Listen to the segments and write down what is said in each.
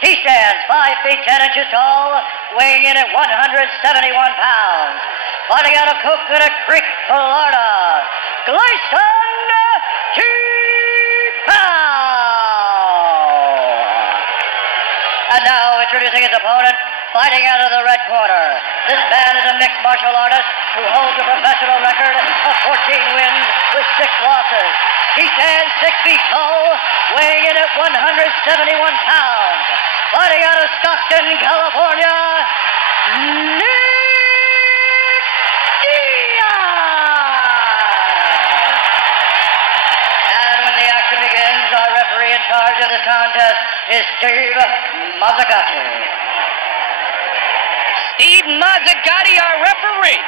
He stands 5 feet 10 inches tall, weighing in at 171 pounds. Fighting out of Coconut Creek, Florida, Gleison Tibau. And now introducing his opponent, fighting out of the red corner. This man is a mixed martial artist who holds a professional record of 14 wins with 6 losses. He stands 6 feet tall, weighing in at 171 pounds. Fighting out of Stockton, California, in charge of the contest is Steve Mazzagatti. Steve Mazzagatti, our referee.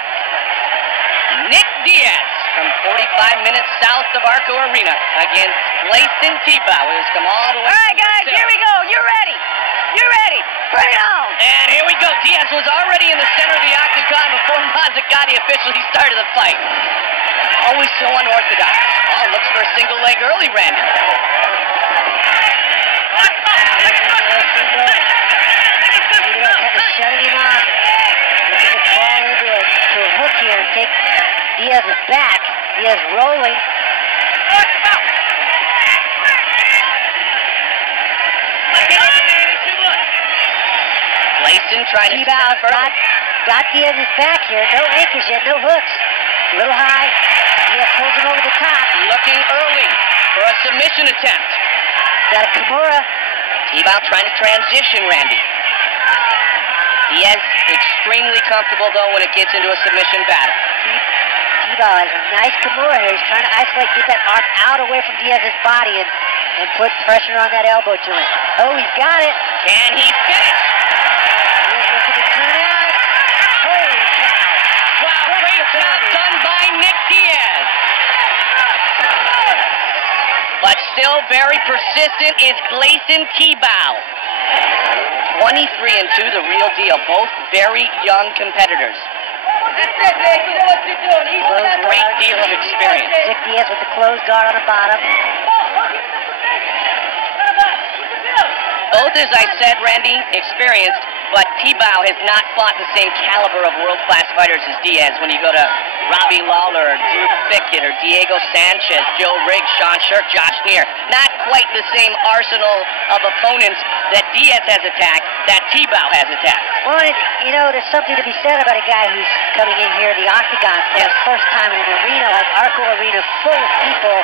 Nick Diaz from 45 minutes south of Arco Arena against Gleison Tibau, who's come all the way. All right, guys, here we go. You're ready. You're ready. Bring it on. And here we go. Diaz was already in the center of the octagon before Mazzagatti officially started the fight. Always so unorthodox. Oh, looks for a single leg early, Randy. Shutting him off. Looking to crawl into a hook here and take Diaz's back. Diaz rolling. Gleison trying to Tibau got Diaz's back here. No anchors yet, no hooks. A little high. Diaz pulls him over the top. Looking early for a submission attempt. Got a Kimura. Tibau trying to transition, Randy. Diaz extremely comfortable, though, when it gets into a submission battle. Tibau has a nice Kimura here. He's trying to isolate, get that arm out away from Diaz's body and put pressure on that elbow joint. Oh, he's got it. Can he finish? Diaz looking to turn out. Holy cow. Wow, great job done by Nick Diaz. But still very persistent is Gleison Tibau. 23-2, the real deal. Both very young competitors. Great deal of experience. Nick Diaz with the closed guard on the bottom. Both, as I said, Randy, experienced, but Tibau has not fought the same caliber of world-class fighters as Diaz. When you go to Robbie Lawler, Drew Pickett, or Diego Sanchez, Joe Riggs, Sean Shirk, Josh Neer, not quite the same arsenal of opponents that Diaz has attacked, that Tibau has attacked. Well, you know, there's something to be said about a guy who's coming in here, the octagon, for his first time in an arena like Arco Arena, full of people.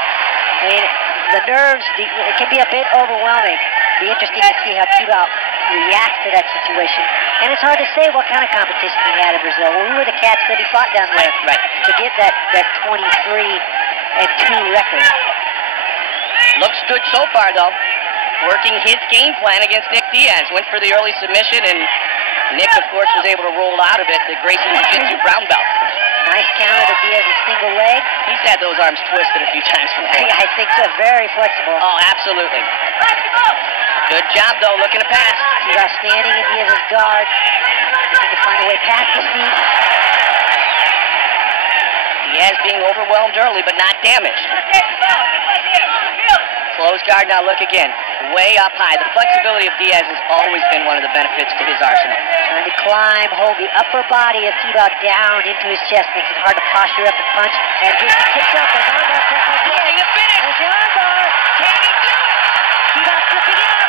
I mean, the nerves, it can be a bit overwhelming. It'll be interesting to see how Tibau reacts to that situation. And it's hard to say what kind of competition he had in Brazil. Well, who were the cats that he fought down there to get that 23-2 record? Looks good so far, though. Working his game plan against Nick Diaz. Went for the early submission, and Nick, of course, was able to roll out of it. The Grayson Jiu-Jitsu brown belt. Nice counter to Diaz's single leg. He's had those arms twisted a few times before. I think so. Very flexible. Oh, absolutely. Good job, though, looking to pass. Tibau standing in Diaz's guard. Looking to find a way past his feet. Diaz being overwhelmed early, but not damaged. Closed guard, now look again. Way up high. The flexibility of Diaz has always been one of the benefits to his arsenal. Trying to climb, hold the upper body of Tibau down into his chest. Makes it hard to posture up and punch. And he kicks up. There's armbar. Looking to finish. There's the armbar. Can he do it? Tibau flipping out.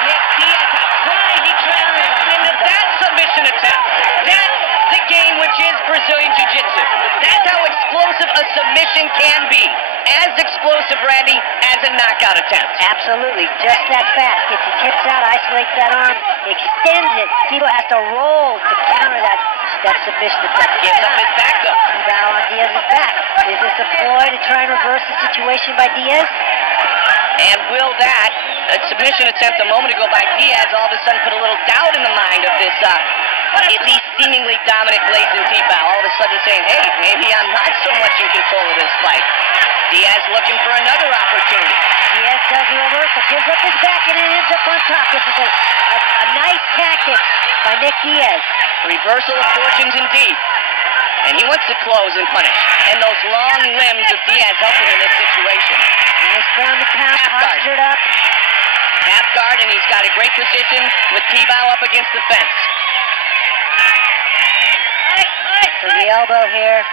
Nick Diaz, how high he transitioned into that submission attempt. That's the game which is Brazilian Jiu-Jitsu. That's how explosive a submission can be. As explosive, Randy, as a knockout attempt. Absolutely, just that fast. Gets his hips out, isolates that arm, extends it. Tibau has to roll to counter that submission attempt. Gives up his back, though. Tibau on Diaz's back. Is this a ploy to try and reverse the situation by Diaz? And will that submission attempt a moment ago by Diaz all of a sudden put a little doubt in the mind of this at least seemingly dominant Gleison Tibau, all of a sudden saying, hey, maybe I'm not so much in control of this fight. Diaz looking for another opportunity. Diaz does the reversal, gives up his back, and it ends up on top. This is a nice tactic by Nick Diaz. Reversal of fortunes indeed. And he wants to close and punish. And those long limbs of Diaz help him in this situation. Nice ground and pound, postured up. Half guard, and he's got a great position with Tibau up against the fence. For the elbow here.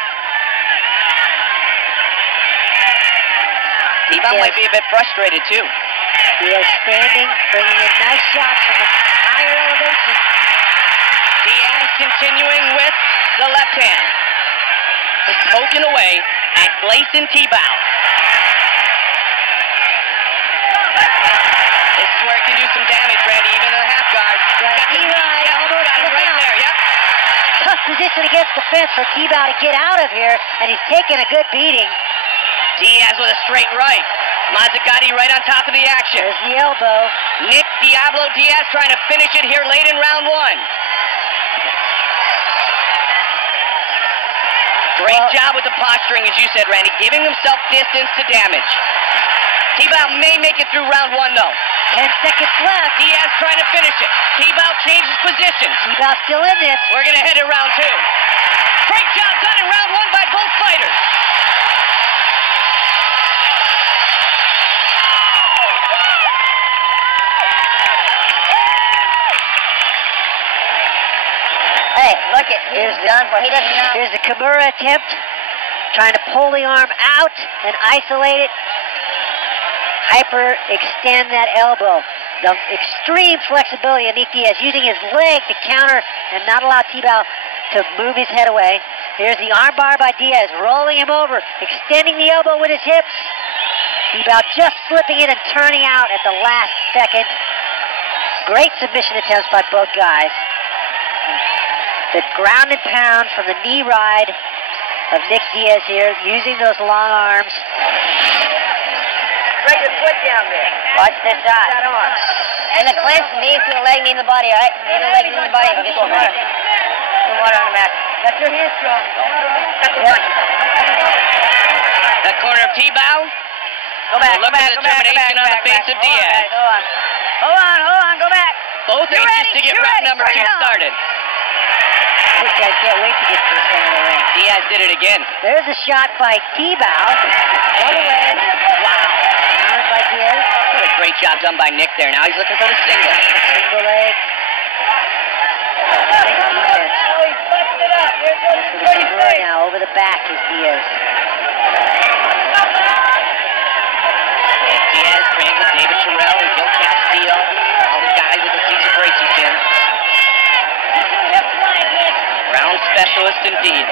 Tibau might be a bit frustrated, too. Diaz standing, bringing in nice shots from the higher elevation. Diaz continuing with the left hand. Just poking away at Gleison Tibau. This is where it can do some damage, Randy, even in the half guard. Almost got him right there, yep. Tough position against the fence for Tibau to get out of here, and he's taking a good beating. Diaz with a straight right. Mazzagatti right on top of the action. There's the elbow. Nick Diablo Diaz trying to finish it here late in round one. Great job with the posturing, as you said, Randy, giving himself distance to damage. Tibau may make it through round one, though. 10 seconds left. Diaz trying to finish it. Tibau changes position. Tibau still in this. We're going to head to round two. Great job done in round one by both fighters. Hey, look it. Here's done for. He doesn't know. Here's the Kimura attempt. Trying to pull the arm out and isolate it. Hyper extend that elbow. The extreme flexibility of Nick Diaz using his leg to counter and not allow Tibau to move his head away. Here's the arm bar by Diaz, rolling him over, extending the elbow with his hips. Tibau just slipping in and turning out at the last second. Great submission attempts by both guys. The ground and pound from the knee ride of Nick Diaz here, using those long arms. Break your foot down there. Watch this shot. And the clinch, knee to the leg, knee in the body, all right? Knee to the leg, knee in the body. Get some water. Some water on the mat. That's your hand strong. That corner of Tibau. Go back, Look at the determination on the face of Diaz. Hold on, go back. Both anxious to get round number two started. I can't wait to get to the center of the ring. Diaz did it again. There's a shot by Tibau. Double leg. Wow. Countered by Diaz. What a great job done by Nick there. Now he's looking for the single. Single leg. Nice defense. Looks for the Kimura now. Over the back is Diaz. Diaz trained with David Terrell and Joe Castillo. All the guys at the Cesar Gracie gym. Round specialist indeed.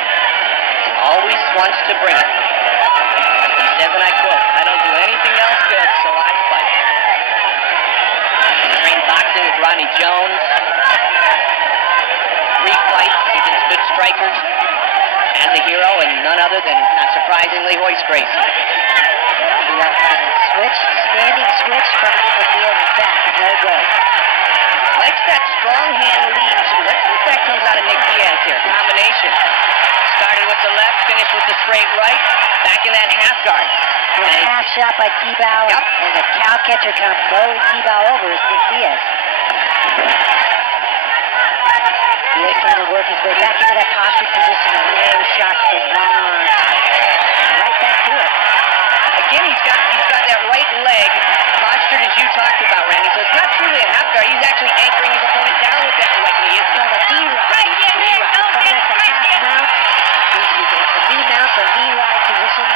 Always wants to bring it. He says, and I quote, "I don't do anything else good, so I fight." Trained boxing with Ronnie Jones. 3 fights against good strikers. As a hero, and none other than, not surprisingly, Royce Gracie. Switch, standing switch, trying to get the Diaz's back. No good. Likes that strong hand lead, too. Let's see if that comes out of Nick Diaz here. Combination. Started with the left, finished with the straight right. Back in that half guard. A half shot by Tibau, Yep. and the cow catcher kind of mowed Tibau over is Nick Diaz. Diaz trying to work his way back into that posture position, and low shots with his long arms. Right back to it. Again, he's got that right leg postured as you talked about, Randy. So it's not truly a half guard. He's actually anchoring his opponent down with that right knee. It's called a knee ride. Right, yeah, man. Don't It's a half mount. It's a knee mount or knee ride position.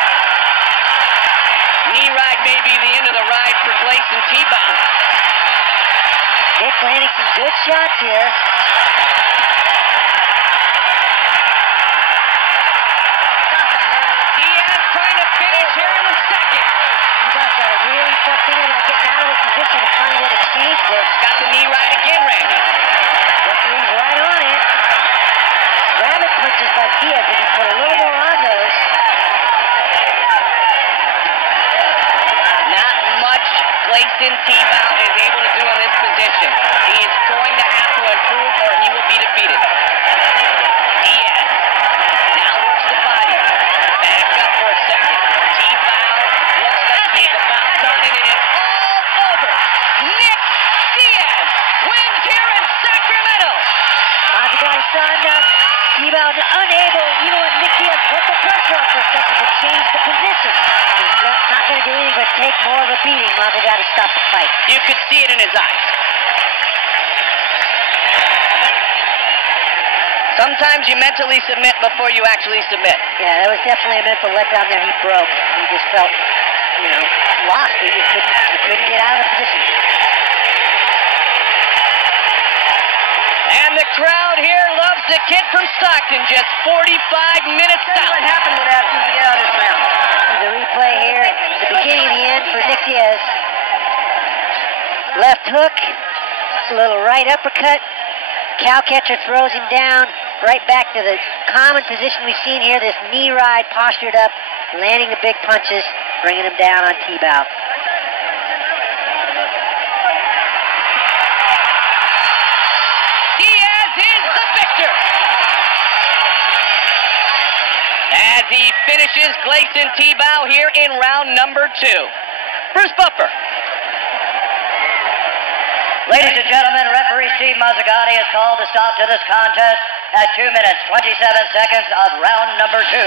knee ride may be the end of the ride for Gleison Tibau. Nick landing some good shots here. Diaz trying to finish here in the second. Tibau's got to really start thinking about getting out of the position and find that exchange there. Got the knee ride again, Randy. Referee's right on it. Rabbit punches by Diaz, and he put a little more on those. Not much Gleison Tibau is able to do in this position. He is going to have to improve or he will be defeated. Diaz now works the body. Back up for a second. Tibau looks like he's about done and it is all over. Nick Diaz wins here in Sacramento. Mazzagatti signed up. Tibau unable, you know what, Nick Diaz put the pressure up for a second to change the position. He's not going to do anything but take more of a beating. Marco got to stop the fight. You could see it in his eyes. Sometimes you mentally submit before you actually submit. Yeah, that was definitely a mental letdown there. He broke. He just felt, you know, lost. He couldn't get out of the position. And the crowd here loves the kid from Stockton. Just 45 minutes out. What happened with that since we get out of this round? There's a replay here. The beginning and the end for Nick Diaz. Left hook, a little right uppercut. Cow catcher throws him down. Right back to the common position we've seen here, this knee ride, postured up, landing the big punches, bringing him down on Tibau. Diaz is the victor. As he finishes Gleison Tibau here in round number 2. Bruce Buffer. Ladies and gentlemen, referee Steve Mazzagatti has called a stop to this contest at 2 minutes, 27 seconds of round number 2.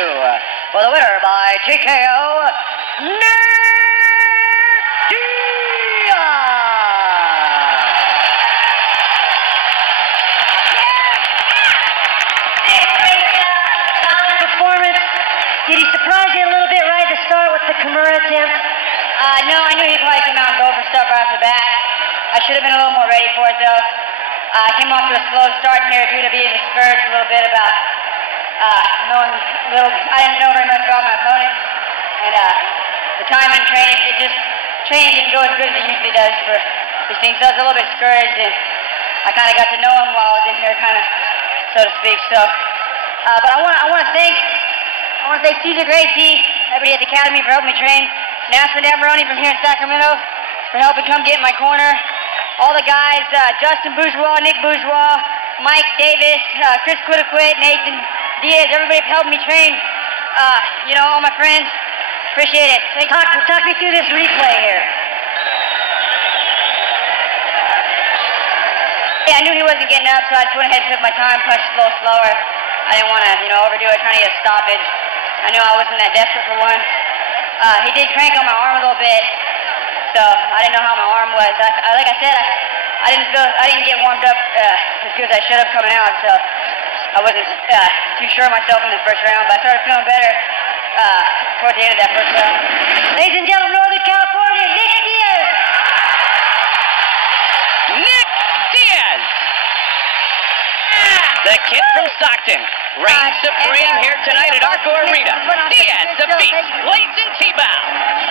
For the winner by TKO, Nick Solid performance. Did he surprise you a little bit right at the start with the Kimura attempt? No, I knew he'd probably come out and go for stuff right off the bat. I should have been a little more ready for it, though. I came off to a slow start here due to being discouraged a little bit about knowing I didn't know very much about my opponent. And the timing training, training didn't go as good as it usually does for these things. So I was a little bit discouraged, and I kind of got to know him while I was in here, kind of, so to speak. So, but I want to thank Cesar Gracie, everybody at the Academy for helping me train. Nasser Navarone from here in Sacramento for helping come get in my corner. All the guys, Justin Bourgeois, Nick Bourgeois, Mike Davis, Chris Quitaquit, Nathan Diaz, everybody for helping me train. You know, all my friends, appreciate it. Talk me through this replay here. Yeah, I knew he wasn't getting up, so I just went ahead and took my time, punched a little slower. I didn't want to, overdo it, trying to get a stoppage. I knew I wasn't that desperate for one. He did crank on my arm a little bit. So I didn't know how my arm was. Like I said, I didn't get warmed up as good as I should have coming out. So I wasn't too sure of myself in the first round, but I started feeling better toward the end of that first round. Ladies and gentlemen, Northern California, Nick Diaz. Nick Diaz. The kid from Stockton reigns supreme here tonight at Arco Arena. Diaz defeats Gleison Tibau.